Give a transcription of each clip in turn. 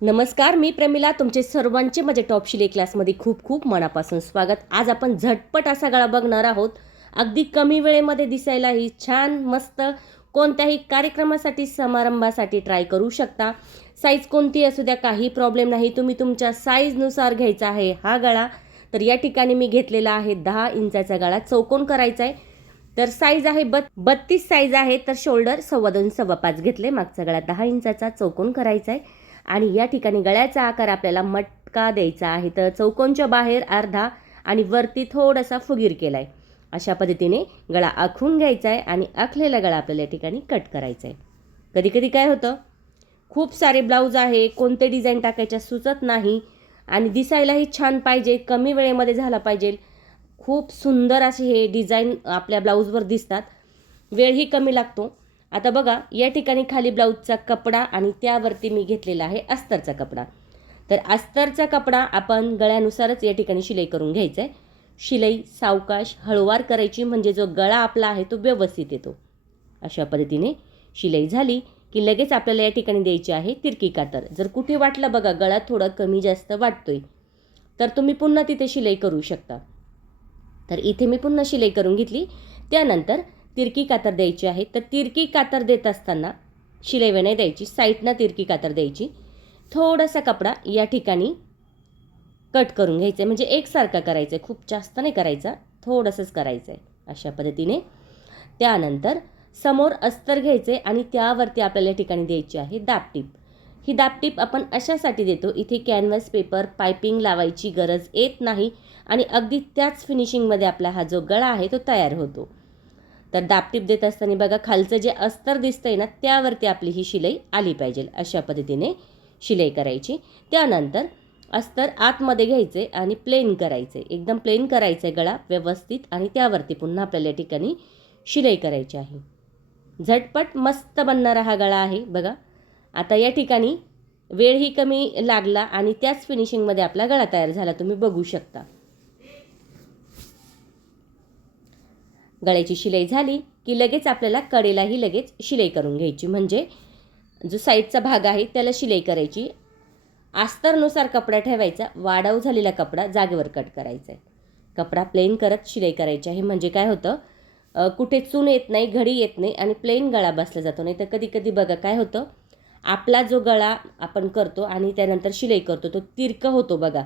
नमस्कार, मी प्रमिला. तुमचे सर्वांचे माझ्या टॉप शिलाई क्लासमध्ये खूप खूप मनापासून स्वागत. आज आपण झटपट असा गळा बघणार आहोत. अगदी कमी वेळेमध्ये दिसायलाही छान मस्त, कोणत्याही कार्यक्रमासाठी समारंभासाठी ट्राय करू शकता. साईज कोणती असू द्या, काही प्रॉब्लेम नाही. तुम्ही तुमच्या साईजनुसार घ्यायचा आहे हा गळा. तर या ठिकाणी मी घेतलेला आहे 10 इंचाचा गळा. चौकोन करायचा आहे. तर साईज आहे 32 साईज आहे. तर शोल्डर 2.25 2.5 घेतले. मागचा गळा 10 इंचाचा चौकोन करायचा आहे. आणि या ठिकाणी गळ्याचा आकार आपल्याला मटका द्यायचा आहे. तर चौकोनच्या बाहेर अर्धा आणि वरती थोडासा फुगीर केला आहे. अशा पद्धतीने गळा आखून घ्यायचा आहे आणि आखलेला गळा आपल्याला या ठिकाणी कट करायचा आहे. कधी कधी काय होतं, खूप सारे ब्लाऊज आहे, कोणते डिझाईन टाकायच्या सुचत नाही आणि दिसायलाही छान पाहिजे, कमी वेळेमध्ये झाला पाहिजे. खूप सुंदर असे हे डिझाईन आपल्या ब्लाऊजवर दिसतात, वेळही कमी लागतो. आता बघा, या ठिकाणी खाली ब्लाऊजचा कपडा आणि त्यावरती मी घेतलेला आहे अस्तरचा कपडा. तर अस्तरचा कपडा आपण गळ्यानुसारच या ठिकाणी शिलाई करून घ्यायचा आहे. शिलाई सावकाश हळूवार करायची, म्हणजे जो गळा आपला आहे तो व्यवस्थित येतो. अशा पद्धतीने शिलाई झाली की लगेच आपल्याला या ठिकाणी द्यायची आहे तिरकी कातर. जर कुठे वाटलं बघा गळा थोडा कमी जास्त वाटतोय, तर तुम्ही पुन्हा तिथे शिलाई करू शकता. तर इथे मी पुन्हा शिलाई करून घेतली. त्यानंतर तिरकी कातर द्यायची आहे. तर तिरकी कातर देत असताना शिलाई नाही द्यायची, साईडनं तिरकी कातर द्यायची. थोडासा कपडा या ठिकाणी कट करून घ्यायचं आहे, म्हणजे एकसारखा करायचं आहे, खूप जास्त नाही करायचा, थोडंसंच करायचं आहे. अशा पद्धतीने त्यानंतर समोर अस्तर घ्यायचे आणि त्यावरती आपल्याला या ठिकाणी द्यायची आहे दाबटीप. ही दाबटीप आपण अशासाठी देतो, इथे कॅनव्हास पेपर पायपिंग लावायची गरज येत नाही आणि अगदी त्याच फिनिशिंगमध्ये आपला हा जो गळा आहे तो तयार होतो. तर दाबटीप देत असताना बघा, खालचं जे अस्तर दिसतंय ना त्यावरती आपली ही शिलाई आली पाहिजे. अशा पद्धतीने शिलाई करायची. त्यानंतर अस्तर आतमध्ये घ्यायचे आणि प्लेन करायचे, एकदम प्लेन करायचे गळा व्यवस्थित, आणि त्यावरती पुन्हा आपल्याला या ठिकाणी शिलाई करायची आहे. झटपट मस्त बनणारा हा गळा आहे बघा. आता या ठिकाणी वेळही कमी लागला आणि त्याच फिनिशिंगमध्ये आपला गळा तयार झाला, तुम्ही बघू शकता. गळ्याची शिलाई झाली की लगेच आपल्याला कडेलाही लगेच शिलाई करून घ्यायची, म्हणजे जो साईडचा भाग आहे त्याला शिलाई करायची. अस्तरनुसार कपडा ठेवायचा, वाढव झालेला कपडा जागेवर कट करायचा आहे. कपडा प्लेन करत शिलाई करायची आहे, म्हणजे काय होतं, कुठे चून येत नाही, घडी येत नाही आणि प्लेन गळा बसला जातो. नाही तर कधी कधी बघा काय होतं, आपला जो गळा आपण करतो आणि त्यानंतर शिलाई करतो तो तिरका होतो बघा,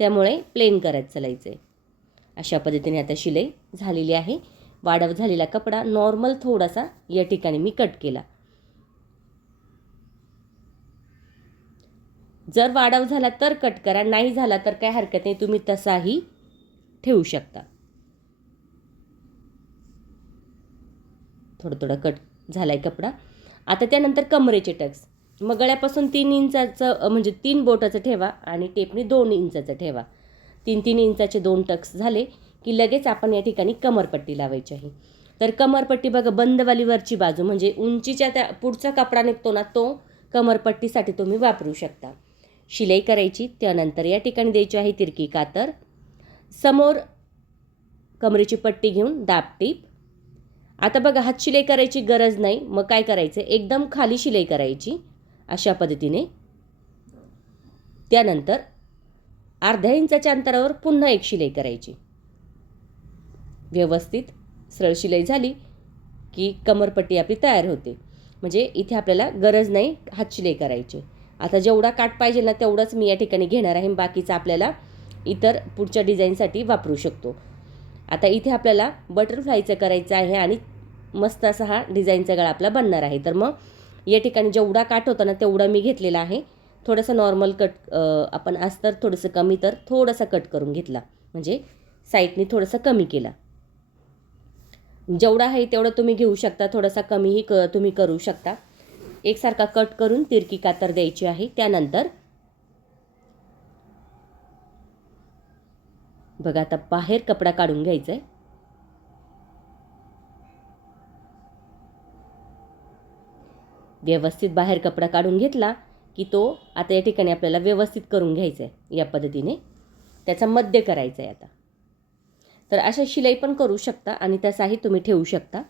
त्यामुळे प्लेन करत चालायचं आहे. अशा पद्धतीने आता शिलाई झालेली आहे. वाढव झालेला कपडा नॉर्मल थोडासा या ठिकाणी मी कट केला. जर वाढव झाला तर कट करा, नाही झाला तर काय हरकत नाही, तुम्ही तसाही ठेवू शकता. थोडं थोडं कट झालाय कपडा. आता त्यानंतर कमरेचे टक्स, मग गळ्यापासून 3 इंचाचं म्हणजे 3 बोटाचं ठेवा आणि टेपने 2 इंचाचं ठेवा. 3-3 इंचाचे 2 टक्स झाले की लगेच आपण या ठिकाणी कमरपट्टी लावायची आहे. तर कमरपट्टी बघा, बंदवाली वरची बाजू, म्हणजे उंचीच्या त्या पुढचा कपडा निघतो ना, तो कमरपट्टीसाठी तुम्ही वापरू शकता. शिलाई करायची. त्यानंतर या ठिकाणी द्यायची आहे तिरकी कातर. समोर कमरेची पट्टी घेऊन दाबटीप. आता बघा, हात शिलाई करायची गरज नाही, मग काय करायचं, एकदम खाली शिलाई करायची अशा पद्धतीने. त्यानंतर अर्ध्या इंचाच्या अंतरावर पुन्हा एक शिलाई करायची. व्यवस्थित सरळ शिलाई झाली की कमरपट्टी आपली तयार होते, म्हणजे इथे आपल्याला गरज नाही हात शिलाई करायची. आता जेवढा काठ पाहिजे ना तेवढंच मी या ठिकाणी घेणार आहे, बाकीचं आपल्याला इतर पुढच्या डिझाईनसाठी वापरू शकतो. आता इथे आपल्याला बटरफ्लायचं करायचं आहे आणि मस्त असा हा डिझाईनचा गळा आपला बनणार आहे. तर मग या ठिकाणी जेवढा काठ होता ना तेवढा मी घेतलेला आहे. थोडंसं नॉर्मल कट आपण अस्तर थोडंसं कमी तर थोडासा कट करून घेतला, म्हणजे साईडने थोडंसं कमी केला. जेवढा आहे तेवढं तुम्ही घेऊ शकता, थोडासा कमीही तुम्ही करू शकता. एकसारखा कट करून तिरकी कातर द्यायची आहे. त्यानंतर बघा, आता बाहेर कपडा काढून घ्यायचा आहे. व्यवस्थित बाहेर कपडा काढून घेतला की तो आता या ठिकाणी आपल्याला व्यवस्थित करून घ्यायचा आहे. या पद्धतीने त्याचा मध्य करायचा आहे. आता तर अशा शिलाई पण करू शकता आणि तसाही तुम्ही ठेवू शकता.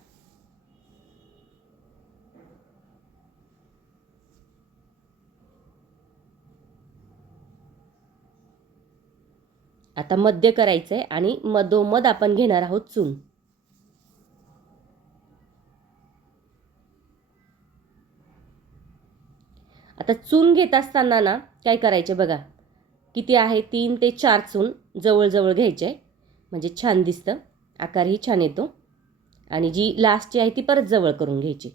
आता मध्य करायचं आहे आणि मधोमध आपण घेणार आहोत चून. आता चून घेत असताना ना काय करायचे बघा, किती आहे 3 ते 4 चून जवळजवळ घ्यायचे म्हणजे छान दिसतं, आकारही छान येतो. आणि जी लास्टची आहे ती परत जवळ करून घ्यायची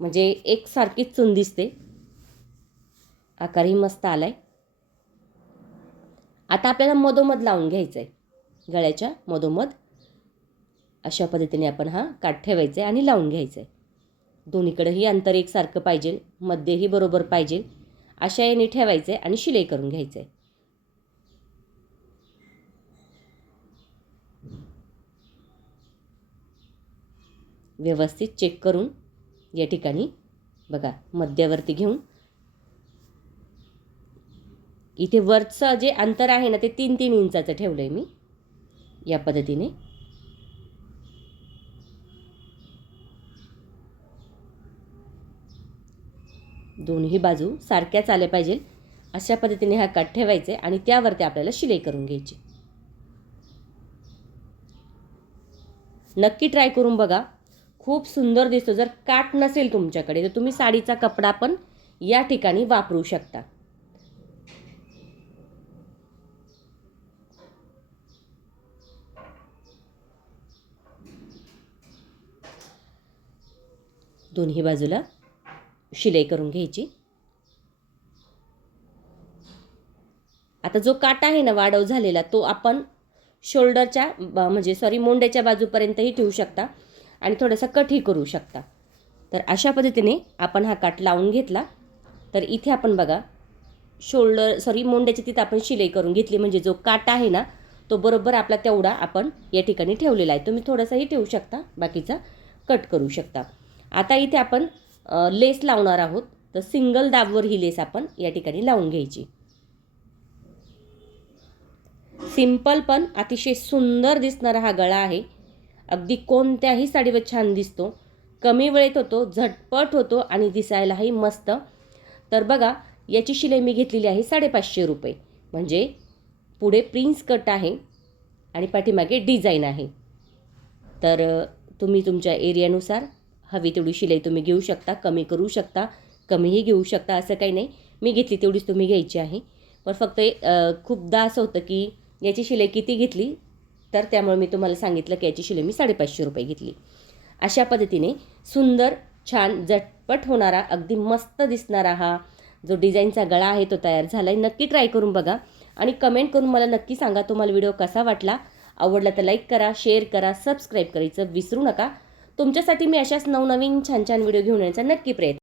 म्हणजे एकसारखीच चून दिसते, आकारही मस्त आलाय. आता आपल्याला मधोमध लावून घ्यायचं आहे, गळ्याच्या मधोमध अशा पद्धतीने आपण हा काठ ठेवायचा आहे आणि लावून घ्यायचं आहे. दोन्हीकडेही अंतर एकसारखं पाहिजे, मध्येही बरोबर पाहिजे, अशा याने ठेवायचं आहे आणि शिलाई करून घ्यायचं आहे. व्यवस्थित चेक करून या ठिकाणी बघा मध्यावरती घेऊन इथे वरचं जे अंतर आहे ना ते 3-3 इंचाचं ठेवलं आहे मी या पद्धतीने. दोन्ही बाजू सारख्याच आल्या पाहिजे अशा पद्धतीने हा काठ ठेवायचे आणि त्यावरती आपल्याला शिलाई करून घ्यायची. नक्की ट्राय करून बघा, खूप सुंदर दिसतो. जर काठ नसेल तुमच्याकडे तर तुम्ही साडीचा कपडा पण या ठिकाणी वापरू शकता. दोन्ही बाजूला शिलाई करून घ्यायची. आता जो काठ आहे ना वाढव झालेला तो आपण शोल्डरच्या म्हणजे मोंड्याच्या बाजूपर्यंतही ठेवू शकता आणि थोडासा कटही करू शकता. तर अशा पद्धतीने आपण हा काठ लावून घेतला तर इथे आपण बघा मोंड्याच्या तिथं आपण शिलाई करून घेतली म्हणजे जो काठ आहे ना तो बरोबर आपला तेवढा आपण या ठिकाणी ठेवलेला आहे. तुम्ही थोडासाही ठेवू शकता, बाकीचा कट करू शकता. आता इथे आपण लेस लावणार आहोत, तर सिंगल दाबवर ही लेस आपण या ठिकाणी लावून घ्यायची. सिंपल पण अतिशय सुंदर दिसणारा हा गळा आहे. अगदी कोणत्याही साडीवर छान दिसतो, कमी वेळेत होतो, झटपट होतो आणि दिसायलाही मस्त. तर बघा याची शिलाई मी घेतलेली आहे 550 रुपये. म्हणजे पुढे प्रिन्स कट आहे आणि पाठीमागे डिझाईन आहे. तर तुम्ही तुमच्या एरियानुसार हवी तेवढी शिलाई तुम्ही घेऊ शकता, कमी करू शकता, कमीही घेऊ शकता, असं काही नाही. मी घेतली तेवढीच तुम्ही घ्यायची आहे. पण फक्त खूपदा असं होतं की याची शिलाई किती घेतली, तर त्यामुळे मी तुम्हाला सांगितलं की याची शिलाई मी 550 रुपये घेतली. अशा पद्धतीने सुंदर छान झटपट होणारा अगदी मस्त दिसणारा हा जो डिझाईनचा गळा आहे तो तयार झाला आहे. नक्की ट्राय करून बघा आणि कमेंट करून मला नक्की सांगा तुम्हाला व्हिडिओ कसा वाटला. आवडला तर लाईक करा, शेअर करा, सबस्क्राईब करायचं विसरू नका. तुमच्यासाठी मी अशाच नवनवीन छान छान व्हिडिओ घेऊन येण्याचा नक्की प्रयत्न